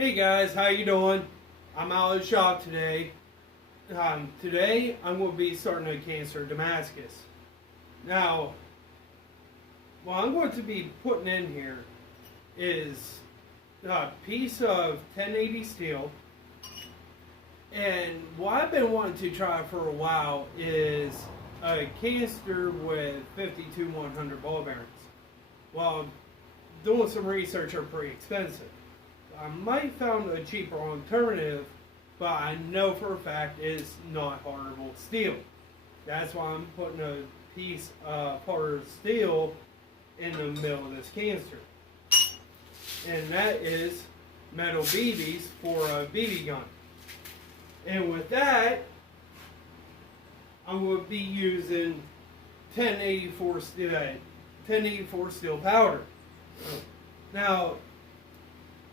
Hey guys, how you doing? I'm out of the shop today. Today I'm going to be starting a canister Damascus. Now, what I'm going to be putting in here is a piece of 1080 steel. And what I've been wanting to try for a while is a canister with 52-100 ball bearings. Well, doing some research are pretty expensive. I might found a cheaper alternative, but I know for a fact it's not hardenable steel. That's why I'm putting a piece of hardened steel in the middle of this canister. And that is metal BBs for a BB gun. And with that, I'm going to be using 1084 steel powder. Now,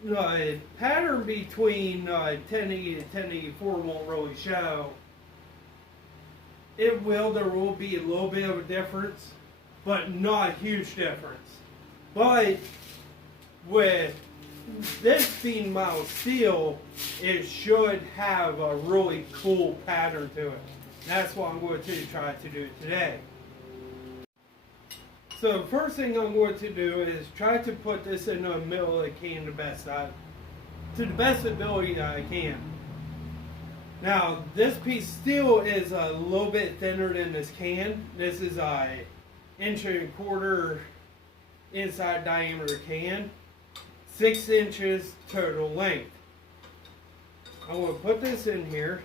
the pattern between 1080 and 1084 won't really show. There will be a little bit of a difference, but not a huge difference. But with this being mild steel, it should have a really cool pattern to it. That's what I'm going to try to do today. So the first thing I'm going to do is try to put this in the middle of the can to the best ability that I can. Now this piece of steel is a little bit thinner than this can. This is a 1.25 inch inside diameter can, 6 inches total length. I'm going to put this in here,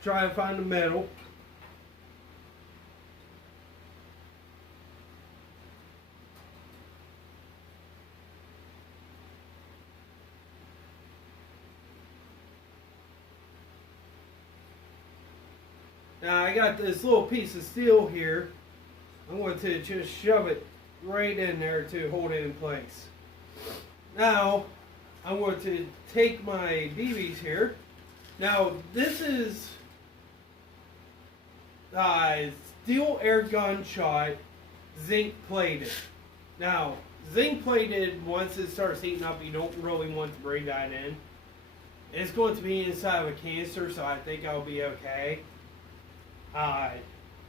try to find the metal. Now I got this little piece of steel here. I'm going to just shove it right in there to hold it in place. Now I'm going to take my BBs here. Now this is steel air gun shot, zinc plated. Now zinc plated, once it starts heating up, you don't really want to bring that in. It's going to be inside of a canister, so I think I'll be okay.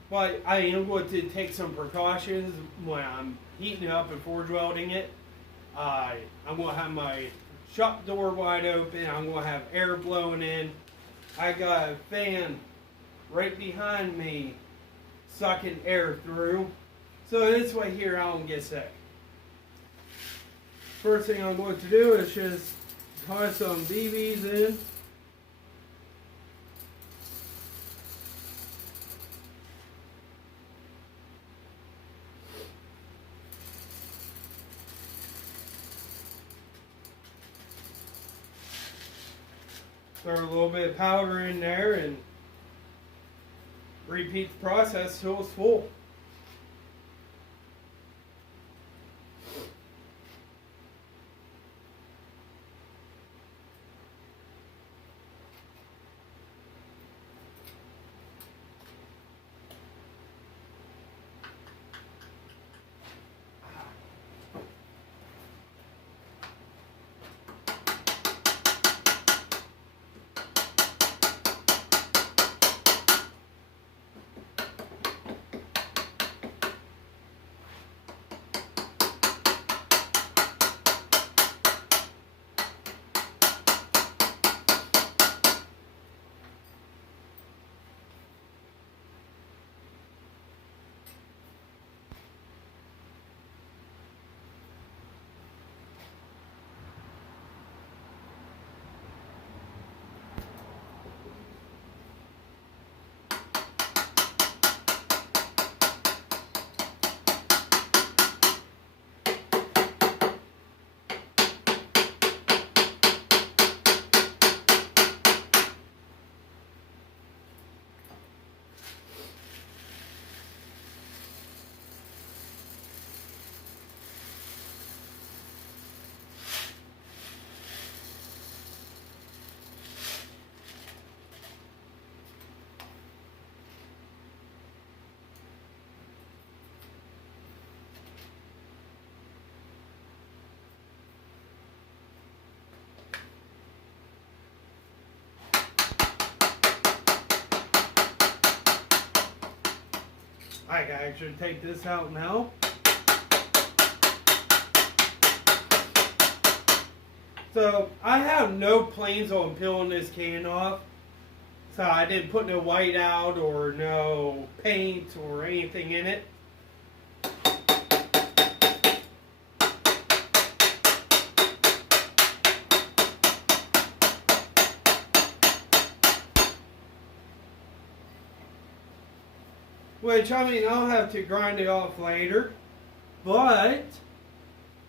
But I am going to take some precautions when I'm heating it up and forge welding it. I'm going to have my shop door wide open. I'm going to have air blowing in. I got a fan right behind me sucking air through. So this way here I don't get sick. First thing I'm going to do is just toss some BBs in. Throw a little bit of powder in there and repeat the process till it's full. I can actually take this out now. So I have no plans on peeling this can off. So I didn't put no white out or no paint or anything in it. Which, I mean, I'll have to grind it off later. But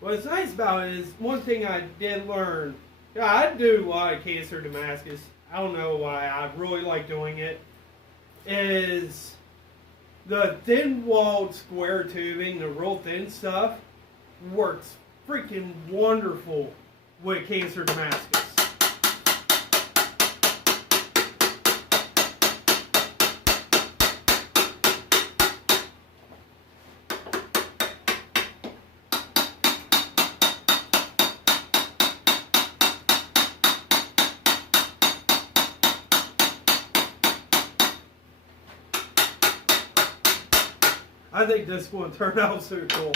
what's nice about it is one thing I did learn. Yeah, I do a lot of canister Damascus. I don't know why. I really like doing it. Is the thin-walled square tubing, the real thin stuff, works freaking wonderful with canister Damascus. I think this one turned out so cool.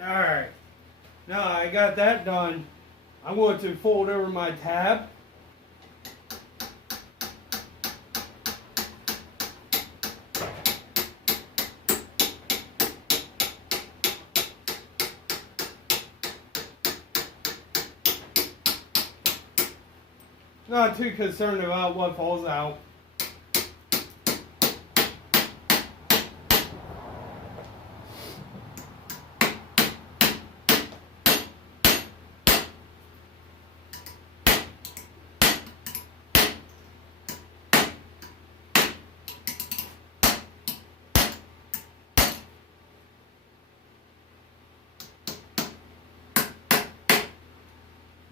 Alright, now I got that done. I'm going to fold over my tab. Not too concerned about what falls out.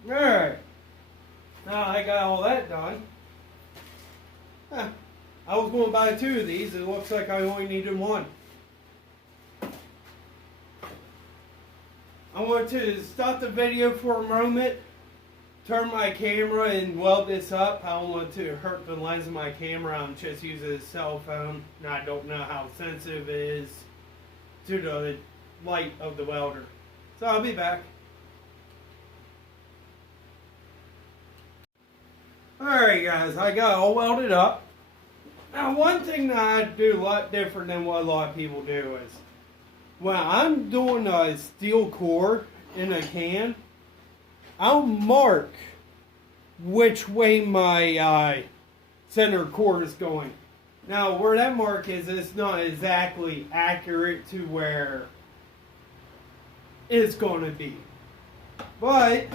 Alright. Now I got all that done. Huh. I was going to buy 2 of these. It looks like I only needed 1. I want to stop the video for a moment, turn my camera and weld this up. I don't want to hurt the lens of my camera. I'm just using a cell phone and I don't know how sensitive it is to the light of the welder. So I'll be back. Alright guys, I got all welded up. Now one thing that I do a lot different than what a lot of people do is, when I'm doing a steel core in a can, I'll mark which way my center core is going. Now where that mark is, it's not exactly accurate to where it's going to be. But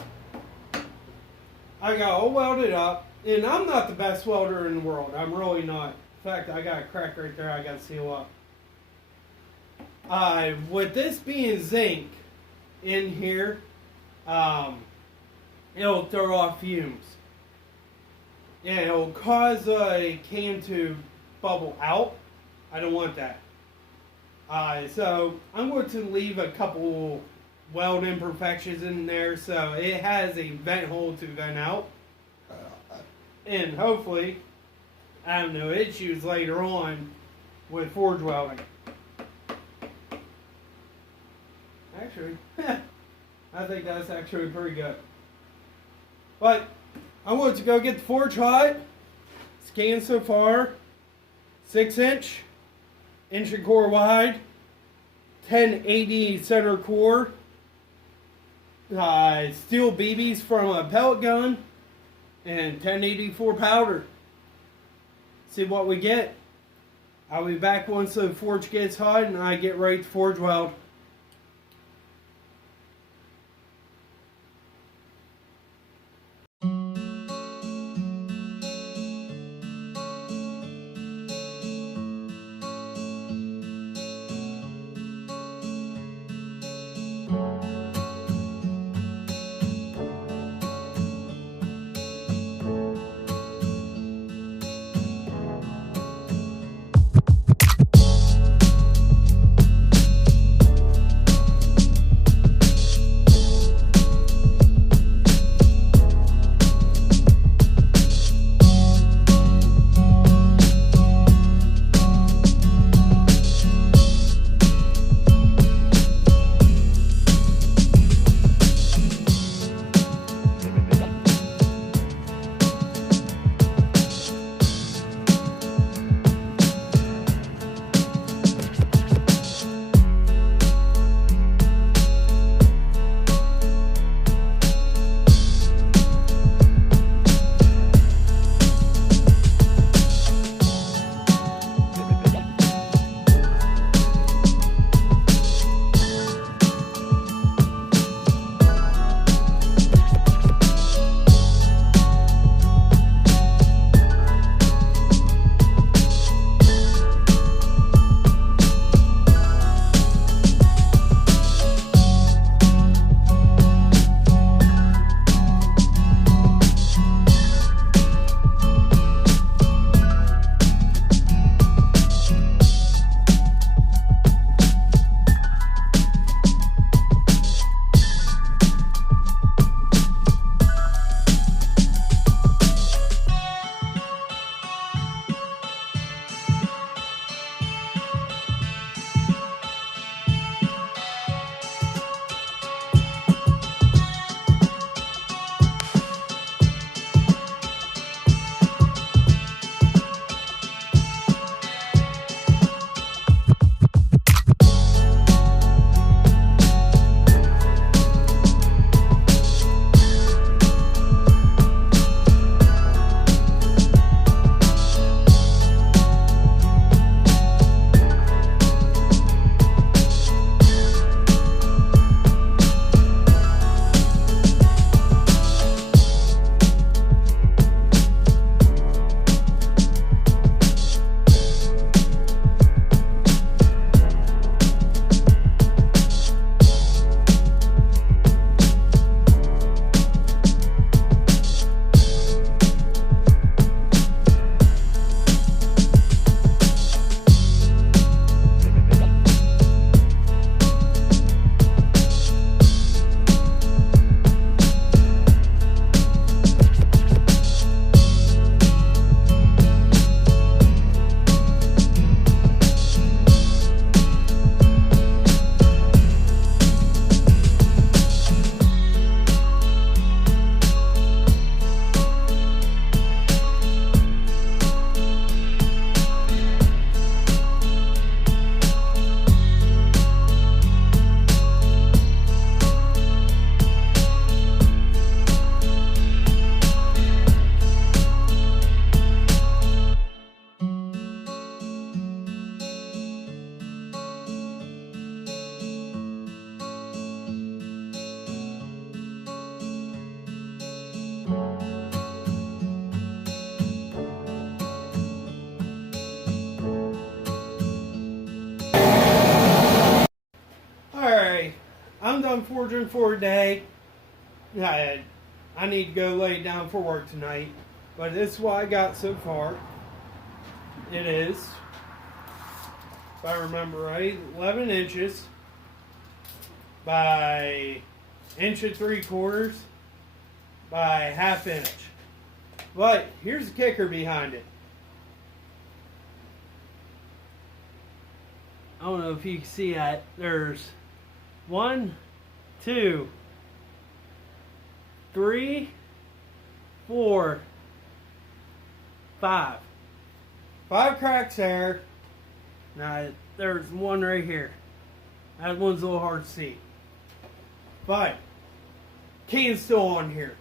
I got all welded up, and I'm not the best welder in the world. I'm really not. In fact, I got a crack right there I got to seal up. With this being zinc in here, it'll throw off fumes. And it'll cause a can to bubble out. I don't want that. So I'm going to leave a couple weld imperfections in there so it has a vent hole to vent out. And hopefully I have no issues later on with forge welding. Actually, I think that's actually pretty good. But I want to go get the forge hot. Scan so far. 6-inch, inch and core wide, 1080 center core, steel BBs from a pellet gun, and 1084 powder. See what we get. I'll be back once the forge gets hot and I get ready to forge weld. forging for a day. I need to go lay down for work tonight. But this is what I got so far. It is, if I remember right, 11 inches by 1.75 inches by 1/2 inch. But here's the kicker behind it. I don't know if you can see that. There's 1, 2, 3, 4, 5. 5 cracks there. Now, there's one right here. That one's a little hard to see. But, can's still on here.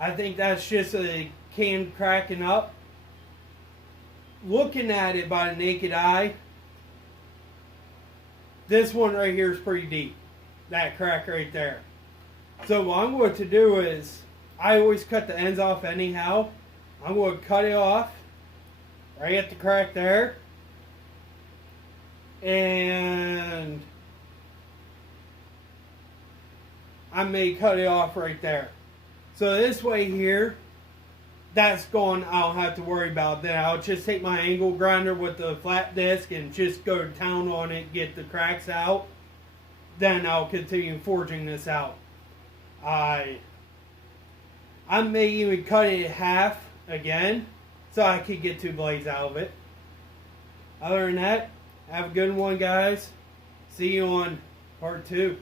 I think that's just a can cracking up. Looking at it by the naked eye, this one right here is pretty deep. That crack right there. So what I'm going to do is, I always cut the ends off anyhow. I'm going to cut it off right at the crack there. And I may cut it off right there. So this way here, that's gone. I don't have to worry about that. I'll just take my angle grinder with the flat disc and just go to town on it, get the cracks out. Then I'll continue forging this out. I may even cut it in half again, so I could get 2 blades out of it. Other than that, have a good one, guys. See you on part 2.